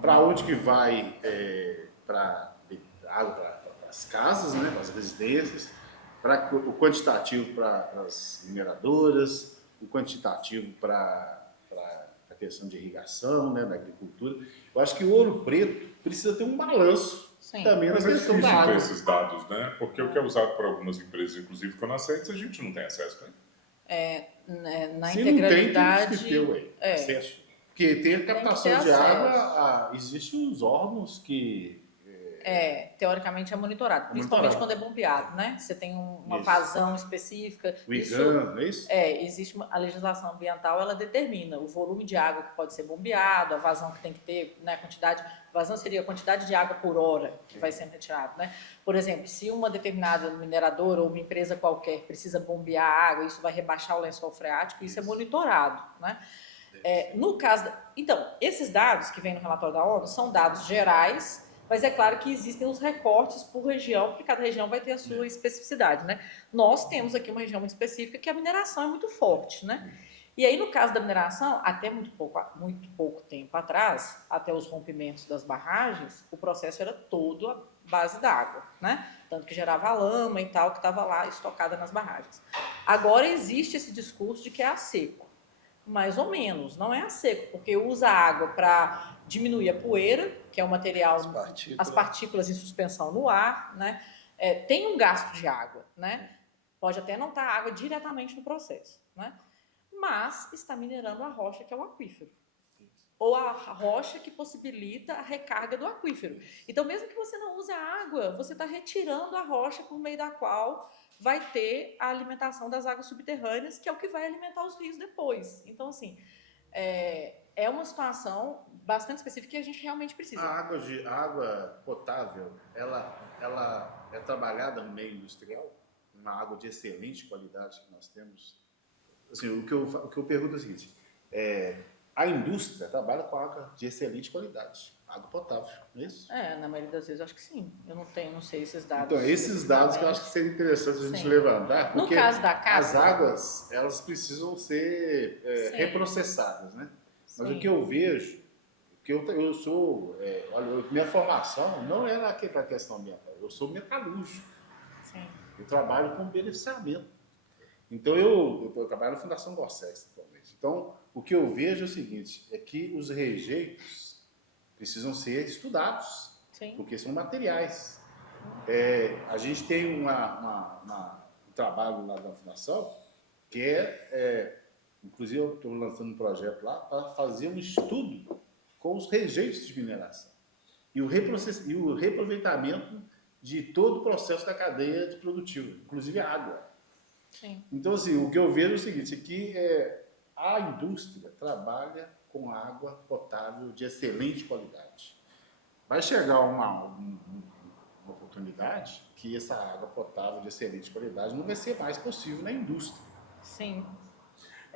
Para onde que vai para água para as casas, né, para as residências, o quantitativo para as mineradoras, o quantitativo para a questão de irrigação, né, da agricultura. Eu acho que o Ouro Preto precisa ter um balanço Sim. Também Mas na é questão difícil da ter água. esses dados, né? Porque o que é usado por algumas empresas, inclusive Conascites, a gente não tem acesso, né? Na Se não tem, temos que integralidade. ter ué, acesso. Porque tem a captação ter de água, acesso. existem os órgãos que... Teoricamente é monitorado, É principalmente monitorado. quando é bombeado, né? Você tem uma Isso. vazão específica. O Isso IGAN, não é isso? existe a legislação ambiental, ela determina o volume de água que pode ser bombeado, a vazão que tem que ter, né? A quantidade, vazão seria a quantidade de água por hora que vai sendo retirado, né? Por exemplo, se uma determinada mineradora ou uma empresa qualquer precisa bombear água, isso vai rebaixar o lençol freático, isso é monitorado, né? No caso, então, esses dados que vêm no relatório da ONU são dados gerais, mas é claro que existem os recortes por região, porque cada região vai ter a sua especificidade, né? Nós temos aqui uma região muito específica que a mineração é muito forte, né? E aí, no caso da mineração, até muito pouco tempo atrás, até os rompimentos das barragens, o processo era todo à base d'água, né? Tanto que gerava lama e tal, que estava lá estocada nas barragens. Agora existe esse discurso de que é a seco. Mais ou menos, não é a seco, porque usa água para diminuir a poeira, que é o material, as partículas em suspensão no ar, né? Tem um gasto de água, né? Pode até não estar água diretamente no processo, né? Mas está minerando a rocha que é o aquífero. Ou a rocha que possibilita a recarga do aquífero. Então, mesmo que você não use a água, você está retirando a rocha por meio da qual vai ter a alimentação das águas subterrâneas, que é o que vai alimentar os rios depois. Então, assim, é uma situação bastante específica que a gente realmente precisa. A água potável, ela é trabalhada no meio industrial, uma água de excelente qualidade que nós temos. Assim, o que eu pergunto é o seguinte, a indústria trabalha com água de excelente qualidade, água potável, não é isso? Na maioria das vezes eu acho que sim. Eu não sei esses dados. Então, esses dados que eu acho que seria interessante a gente Sim. levantar, porque No caso da casa, as águas, elas precisam ser reprocessadas, né? Mas sim. o que eu vejo, que eu sou, olha, minha formação não é na questão ambiental, eu sou metalúrgico, Sim. eu trabalho com beneficiamento. Então, eu trabalho na Fundação Gorsex atualmente. Então, o que eu vejo é o seguinte, é que os rejeitos precisam ser estudados, Sim. porque são materiais. A gente tem um trabalho lá da Fundação, que inclusive eu estou lançando um projeto lá para fazer um estudo com os rejeitos de mineração e o reaproveitamento de todo o processo da cadeia de produtiva, inclusive a água. Sim. Então, assim, o que eu vejo é o seguinte, que a indústria trabalha com água potável de excelente qualidade. Vai chegar uma oportunidade que essa água potável de excelente qualidade não vai ser mais possível na indústria. Sim.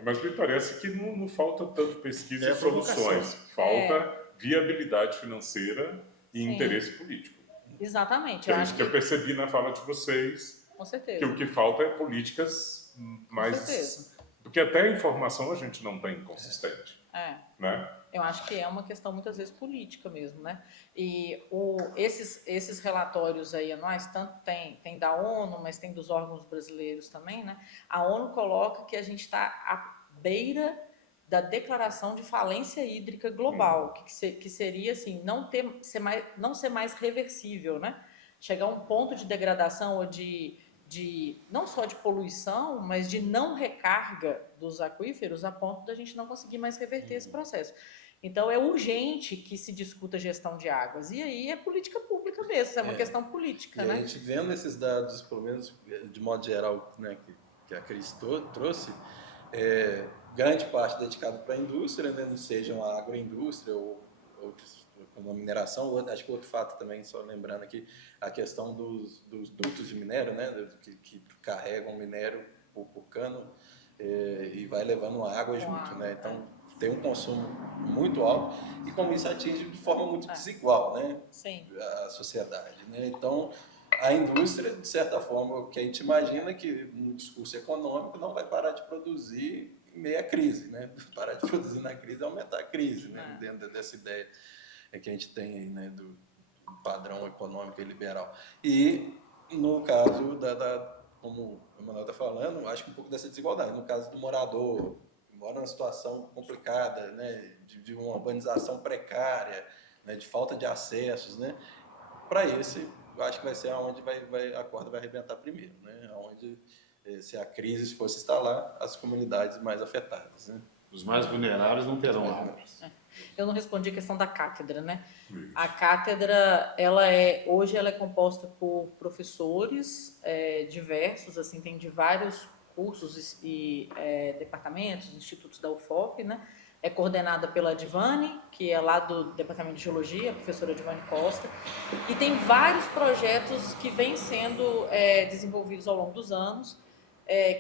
Mas me parece que não falta tanto pesquisa e provocação. soluções. Falta viabilidade financeira e Sim. interesse político. Exatamente. Que é isso que eu percebi na fala de vocês. Com certeza. Que o que falta é políticas mais... Com certeza. Porque até a informação a gente não tem consistente. Né? Eu acho que é uma questão muitas vezes política mesmo, né? E esses relatórios aí anuais, tanto tem da ONU, mas tem dos órgãos brasileiros também, né? A ONU coloca que a gente está à beira da declaração de falência hídrica global, que seria assim, não ser mais reversível, né? Chegar a um ponto de degradação ou de não só de poluição, mas de não recarga dos aquíferos a ponto da gente não conseguir mais reverter esse processo. Então, é urgente que se discuta gestão de águas. E aí é política pública mesmo, é uma questão política, e né? a gente vendo esses dados, pelo menos de modo geral, né, que a Cris trouxe, grande parte dedicada para a indústria, né, não sejam a agroindústria ou outros, como a mineração, acho que outro fato também, só lembrando aqui, a questão dos dutos de minério, né, que carregam minério por cano e vai levando água junto, né, então tem um consumo muito alto e como isso atinge de forma muito desigual, né, Sim. a sociedade, né, então a indústria, de certa forma, o que a gente imagina que no discurso econômico não vai parar de produzir em meio à crise, né, parar de produzir na crise é aumentar a crise, né, dentro dessa ideia que a gente tem aí, né, do padrão econômico e liberal. E no caso como o Manuel está falando, acho que um pouco dessa desigualdade. No caso do morador, que mora numa situação complicada, né, de uma urbanização precária, né, de falta de acessos, né, para esse, eu acho que vai ser onde a corda vai arrebentar primeiro, né? Onde, se a crise fosse instalar, as comunidades mais afetadas, né? Os mais vulneráveis não terão águas. Eu não respondi a questão da cátedra, né? Isso. A cátedra, hoje ela é composta por professores diversos, assim, tem de vários cursos e departamentos, institutos da UFOP, né? É coordenada pela Adivane, que é lá do Departamento de Geologia, a professora Adivane Costa, e tem vários projetos que vêm sendo desenvolvidos ao longo dos anos,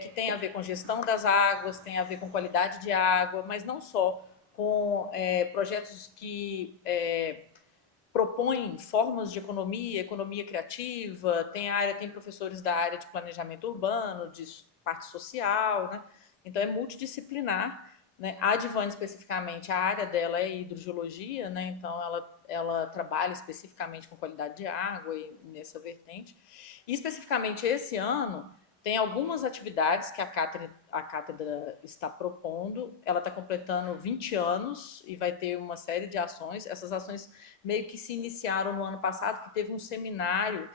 que tem a ver com gestão das águas, tem a ver com qualidade de água, mas não só, com projetos que propõem formas de economia criativa, tem professores da área de planejamento urbano, de parte social, né? Então é multidisciplinar, né? A Adivane especificamente, a área dela é hidrogeologia, né? Então ela trabalha especificamente com qualidade de água e nessa vertente. E especificamente esse ano tem algumas atividades que a cátedra está propondo. Ela está completando 20 anos e vai ter uma série de ações. Essas ações meio que se iniciaram no ano passado, que teve um seminário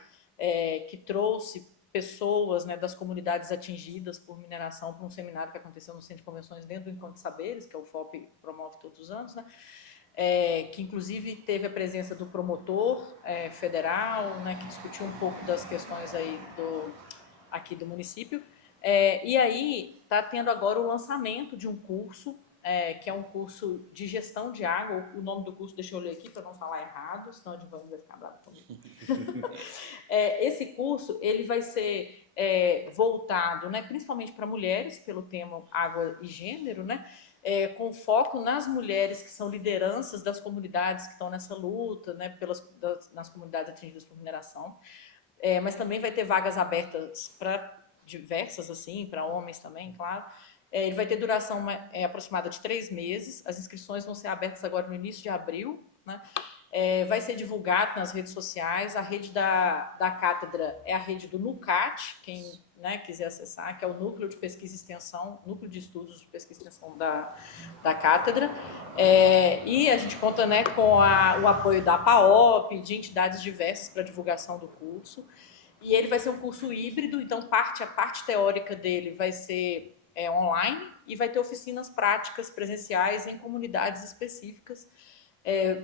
que trouxe pessoas, né, das comunidades atingidas por mineração para um seminário que aconteceu no Centro de Convenções dentro do Encontro de Saberes, que a UFOP promove todos os anos, né? Que inclusive teve a presença do promotor federal, né, que discutiu um pouco das questões aí aqui do município. E aí está tendo agora o lançamento de um curso, que é um curso de gestão de água. O nome do curso, deixa eu ler aqui para não falar errado, senão a Adivane vai ficar brava comigo. Esse curso ele vai ser voltado, né, principalmente para mulheres, pelo tema água e gênero, né, com foco nas mulheres que são lideranças das comunidades que estão nessa luta, né, nas comunidades atingidas por mineração. Mas também vai ter vagas abertas para diversas, assim, para homens também, claro. Ele vai ter duração aproximada de 3 meses. As inscrições vão ser abertas agora no início de abril, né? Vai ser divulgado nas redes sociais. A rede da cátedra é a rede do NUCAT, quem, né, quiser acessar, que é o Núcleo de Pesquisa e Extensão, Núcleo de Estudos de Pesquisa e Extensão da cátedra. E a gente conta, né, com o apoio da APAOP, de entidades diversas para divulgação do curso. E ele vai ser um curso híbrido, então a parte teórica dele vai ser online e vai ter oficinas práticas presenciais em comunidades específicas,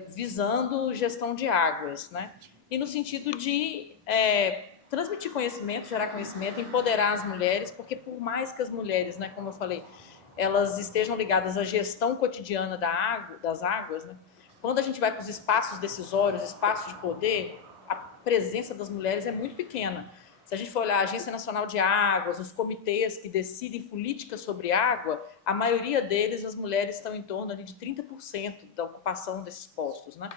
visando gestão de águas, né? E no sentido de transmitir conhecimento, gerar conhecimento, empoderar as mulheres, porque por mais que as mulheres, né, como eu falei, elas estejam ligadas à gestão cotidiana das águas, né? Quando a gente vai para os espaços decisórios, espaços de poder, a presença das mulheres é muito pequena. Se a gente for olhar a Agência Nacional de Águas, os comitês que decidem políticas sobre água, a maioria deles, as mulheres estão em torno ali de 30% da ocupação desses postos, né?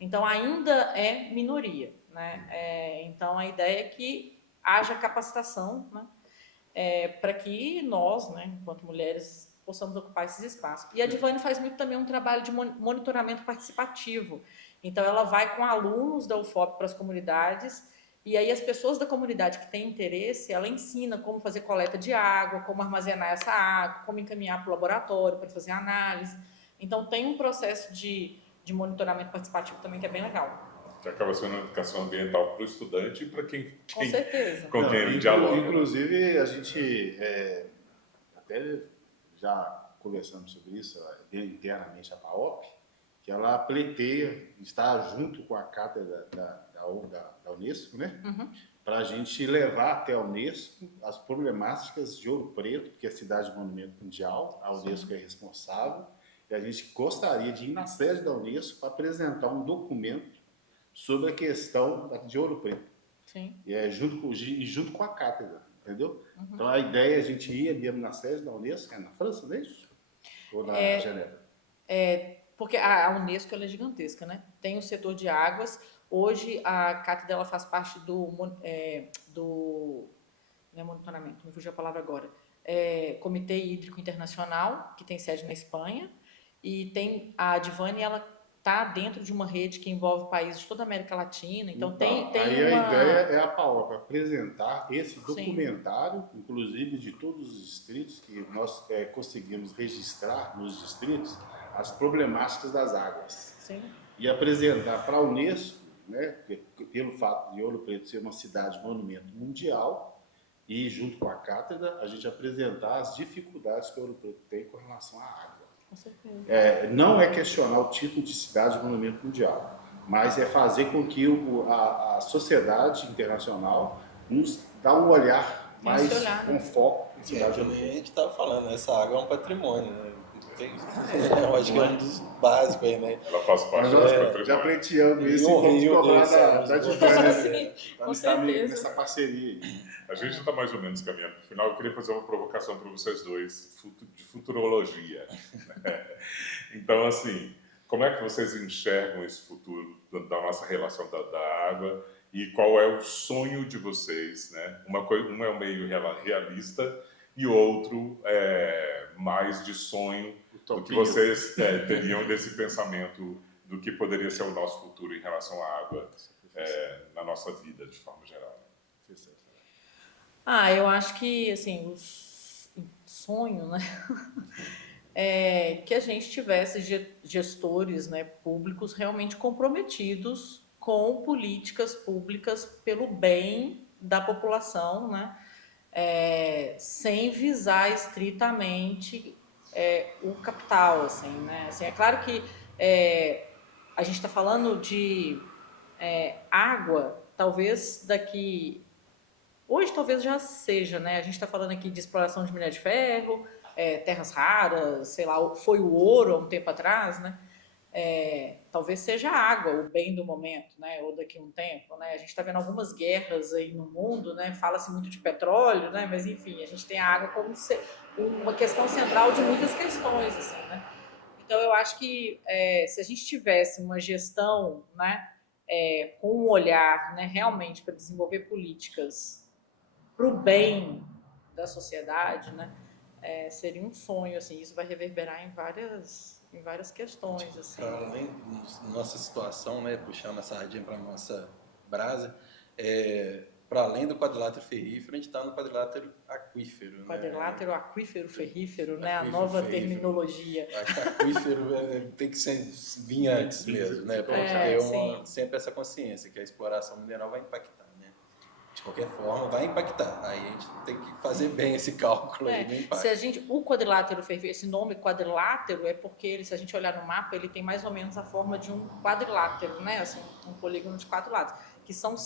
Então, ainda é minoria, né? Então, a ideia é que haja capacitação, né? Para que nós, né, enquanto mulheres, possamos ocupar esses espaços. E a Adivane faz muito também um trabalho de monitoramento participativo. Então, ela vai com alunos da UFOP para as comunidades, e aí as pessoas da comunidade que têm interesse, ela ensina como fazer coleta de água, como armazenar essa água, como encaminhar para o laboratório para fazer análise. Então, tem um processo de monitoramento participativo também que é bem legal. Que acaba sendo uma educação ambiental para o estudante e para Com certeza. com quem ele dialoga. Inclusive, a gente até já conversamos sobre isso internamente a PAOP, que ela pleiteia estar junto com a cátedra da Unesco, né? Uhum. Para a gente levar até a Unesco as problemáticas de Ouro Preto, que é a cidade monumento mundial, a Unesco é responsável, e a gente gostaria de ir na sede da Unesco para apresentar um documento sobre a questão de Ouro Preto. Sim. E junto com a cátedra, entendeu? Uhum. Então a ideia é a gente ir mesmo na sede da Unesco, na França, não é isso? Ou na Genebra? Porque a Unesco ela é gigantesca, né? Tem o setor de águas. Hoje a cátedra ela faz parte do não é monitoramento, me fugiu a palavra agora. Comitê Hídrico Internacional, que tem sede na Espanha, e tem a Adivane, ela está dentro de uma rede que envolve países de toda a América Latina. Então tem aí a ideia é a PAOP apresentar esse documentário, Sim. inclusive de todos os distritos que nós conseguimos registrar nos distritos as problemáticas das águas. Sim. E apresentar para a Unesco né? Pelo fato de Ouro Preto ser uma cidade monumento mundial e junto com a cátedra a gente apresentar as dificuldades que Ouro Preto tem com relação à água. Com certeza. Não é questionar o título de cidade monumento mundial, mas é fazer com que a sociedade internacional nos dá um olhar mais com foco em cidade que a gente estava falando, essa água é um patrimônio, né? Eu acho que é um dos básicos aí, né? Ela faz parte do patrimônio. Já pleiteamos isso e vamos cobrar da Divânia nessa parceria aí. A gente já está mais ou menos caminhando para o final. Eu queria fazer uma provocação para vocês dois, de futurologia. Então, assim, como é que vocês enxergam esse futuro da nossa relação da água e qual é o sonho de vocês, né? Um é um meio realista e o outro é mais de sonho do que vocês teriam desse pensamento do que poderia ser o nosso futuro em relação à água na nossa vida, de forma geral. Eu acho que, assim, sonho, né? Que a gente tivesse gestores, né, públicos realmente comprometidos com políticas públicas pelo bem da população, né? Sem visar estritamente o capital, assim, né? Assim, é claro que a gente está falando de água, talvez daqui... Hoje talvez já seja, né? A gente está falando aqui de exploração de minério de ferro, terras raras, sei lá, foi o ouro há um tempo atrás, né? Talvez seja a água o bem do momento, né? Ou daqui a um tempo, né? A gente está vendo algumas guerras aí no mundo, né? Fala-se muito de petróleo, né? Mas enfim, a gente tem a água como uma questão central de muitas questões, assim, né? Então eu acho que se a gente tivesse uma gestão, né? Com um olhar, né? Realmente para desenvolver políticas para o bem da sociedade, né? Seria um sonho, assim, isso vai reverberar em várias questões, assim. Para além da nossa situação, né, puxando a sardinha para a nossa brasa, para além do quadrilátero ferrífero, a gente está no quadrilátero aquífero. Quadrilátero, aquífero, ferrífero, né? A nova terminologia. Acho que aquífero tem que vir antes mesmo, né? Porque ter sempre essa consciência que a exploração mineral vai impactar, né? De qualquer forma, vai impactar. Aí a gente tem que fazer bem esse cálculo aí no impacto. O quadrilátero ferrífero, esse nome quadrilátero é porque se a gente olhar no mapa, ele tem mais ou menos a forma de um quadrilátero, né? Assim, um polígono de 4 lados, que são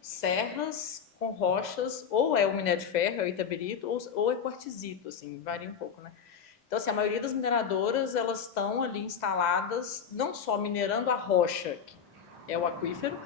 serras com rochas, ou é o minério de ferro, é o itaberito, ou é quartzito, assim, varia um pouco, né? Então, assim, a maioria das mineradoras, elas estão ali instaladas, não só minerando a rocha, que é o aquífero,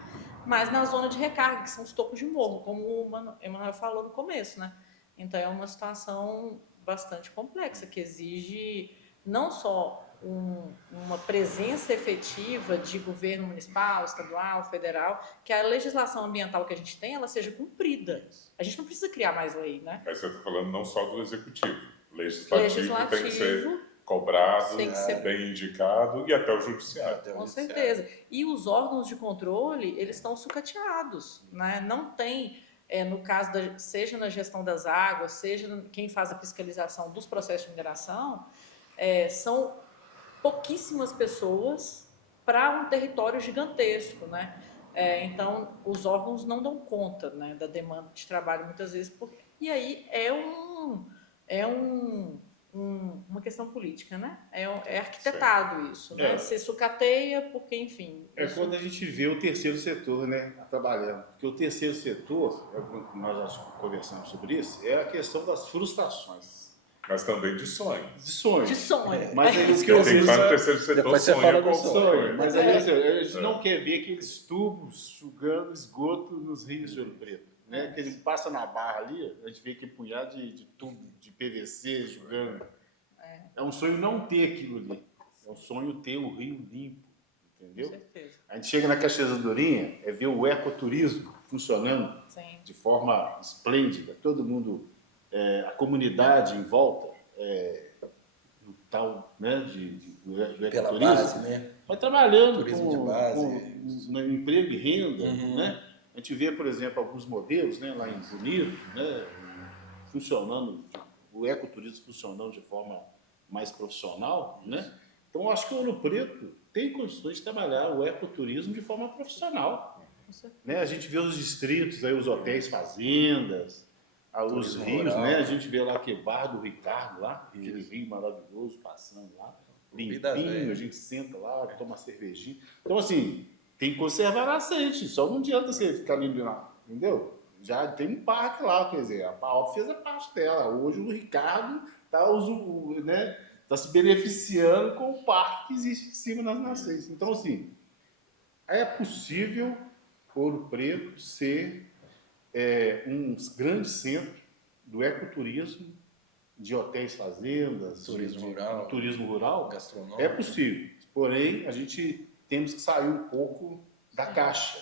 mas na zona de recarga, que são os topos de morro, como o Emanuel falou no começo, né? Então, é uma situação bastante complexa, que exige não só uma presença efetiva de governo municipal, estadual, federal, que a legislação ambiental que a gente tem, ela seja cumprida. A gente não precisa criar mais lei, né? Mas você está falando não só do executivo. Legislativo tem que ser cobrado, bem indicado e até o judiciário. Com certeza. E os órgãos de controle, eles estão sucateados, né? Não tem, no caso, seja na gestão das águas, seja quem faz a fiscalização dos processos de mineração, são pouquíssimas pessoas para um território gigantesco, né? Então, os órgãos não dão conta, né, da demanda de trabalho muitas vezes. E aí uma questão política, né? É arquitetado isso, né? Você sucateia porque, enfim... Quando a gente vê o terceiro setor, né, trabalhando. Porque o terceiro setor, nós já conversamos sobre isso, é a questão das frustrações. Mas também de sonhos. De sonho. Mas aí o que eu vejo... o terceiro setor sonha com sonho. Mas aí a gente não quer ver aqueles tubos sugando esgoto nos rios de Ouro Preto. Né? Que ele passa na barra ali, a gente vê aquele punhado de tubo de PVC jogando. É um sonho não ter aquilo ali. É um sonho ter o rio limpo. Entendeu? Com certeza. A gente chega na Cachoeira da Dorinha, ver o ecoturismo funcionando de forma esplêndida. Todo mundo, a comunidade em volta, no tal, né, do ecoturismo, pela base, né? vai trabalhando Turismo de base, no emprego e renda, né? A gente vê, por exemplo, alguns modelos, né, lá em Bonito, né, funcionando, o ecoturismo funcionando de forma mais profissional, né? Então, eu acho que o Ouro Preto tem condições de trabalhar o ecoturismo de forma profissional. Né? A gente vê os distritos, aí, os hotéis, fazendas, os Turismo rios, rural. né? A gente vê lá que Bar do Ricardo, lá, aquele rio maravilhoso passando lá, Vida limpinho, velha. a gente senta lá, toma uma cervejinha. Então, assim, tem que conservar a nascente, só não adianta você ficar lindo lá, entendeu? Já tem um parque lá, quer dizer, a PAOP fez a parte dela. Hoje o Ricardo está né, tá se beneficiando com o parque que existe em cima das nascentes. Então, assim, é possível Ouro Preto ser um grande centro do ecoturismo, de hotéis, fazendas, turismo rural. Gastronômico. É possível, porém a gente temos que sair um pouco da caixa,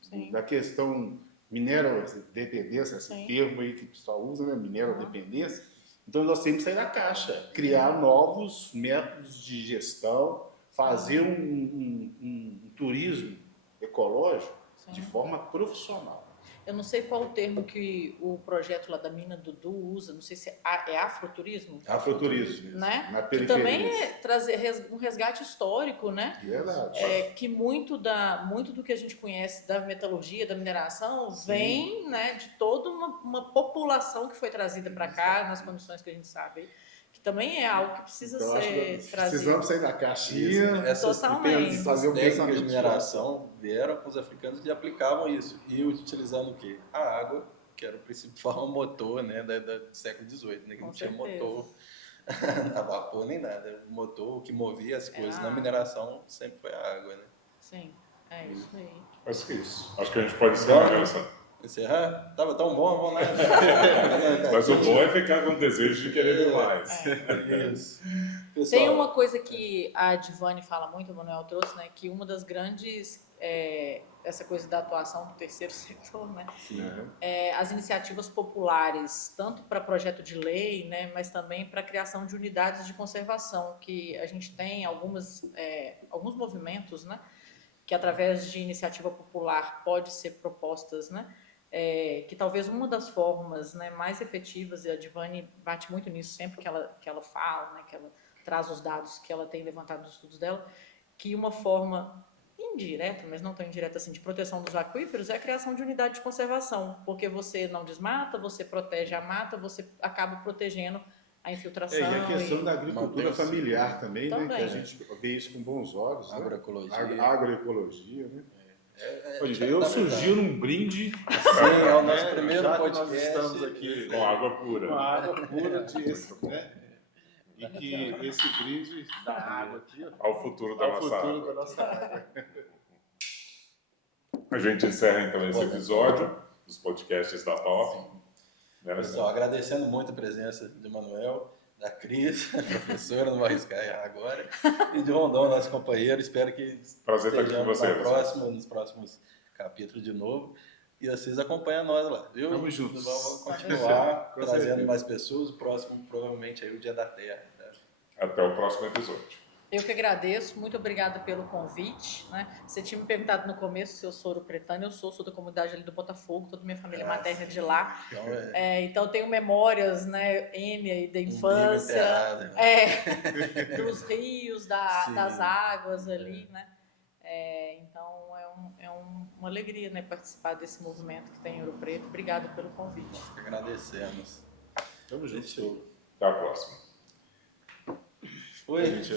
Sim. da questão minerodependência, esse Sim. termo aí que o pessoal usa, né? Minerodependência. Então nós temos que sair da caixa, criar novos métodos de gestão, fazer um turismo ecológico Sim. de forma profissional. Eu não sei qual o termo que o projeto lá da mina Dudu usa, não sei se é afroturismo, Afroturismo, né? na Que periferia. também é trazer um resgate histórico, né? Verdade. Que muito do que a gente conhece da metalurgia, da mineração, vem, né, de toda uma população que foi trazida para cá, nas condições que a gente sabe, que também é algo que precisa Então, acho que ser trazido. precisamos sair da caixinha. Essas Totalmente. fazer um técnicas pensamento de mineração vieram com os africanos e aplicavam isso. E utilizando o quê? A água, que era o principal motor, né, do século XVIII, né, que Com não tinha certeza. motor a vapor nem nada. O motor, o que movia as coisas a na água. mineração sempre foi a água, né? Sim, é isso aí. Acho que é isso. Acho que a gente pode encerrar, Nelson. Encerrar? Tava tão bom, vamos lá. Mas o bom é ficar com o desejo de querer ver mais. Isso. Pessoal, Tem uma coisa que a Divane fala muito, o Manuel trouxe, né, que uma das grandes, essa coisa da atuação do terceiro setor, né, as iniciativas populares, tanto para projeto de lei, né, mas também para a criação de unidades de conservação, que a gente tem alguns movimentos, né, que através de iniciativa popular pode ser propostas, né, que talvez uma das formas, né, mais efetivas, e a Divane bate muito nisso sempre que ela fala, né, que ela traz os dados que ela tem levantado nos estudos dela, que uma forma indireta, mas não tão indireta assim, de proteção dos aquíferos é a criação de unidade de conservação, porque você não desmata, você protege a mata, você acaba protegendo a infiltração. E a questão da agricultura mantém-se familiar também, né? Também. Que a gente vê isso com bons olhos. Né? Agroecologia. Agroecologia, né? tá Surgiu num brinde. Sim, é o nosso né? primeiro Já que podcast. nós estamos aqui Com água pura. com a água pura né? E que esse brinde da água aqui, ó, Ao futuro da ao nossa futuro água. da nossa água. A gente encerra então esse episódio dos podcasts da PAOP. Pessoal, agradecendo muito a presença de Manuel, da Cris, a professora, não vou arriscar errar agora, e de Rondon, nosso companheiro. Espero que Prazer estar aqui com estejamos vocês. nos próximos capítulos de novo. E vocês acompanham nós lá, viu? Tamo juntos. Vamos continuar Com trazendo certeza. mais pessoas. O próximo, provavelmente, aí o Dia da Terra. Né? Até o próximo episódio. Eu que agradeço, muito obrigada pelo convite, né? Você tinha me perguntado no começo se eu sou ouro-pretana, sou da comunidade ali do Botafogo, toda minha família materna é de lá. Então, Então tenho memórias, né, aí da infância, enterrado, dos rios, Sim. das águas ali, né? Então é uma alegria, né, participar desse movimento que tem em Ouro Preto. Obrigada pelo convite. Agradecemos. Tamo junto. Deixou. Até a próxima. Oi. Gente,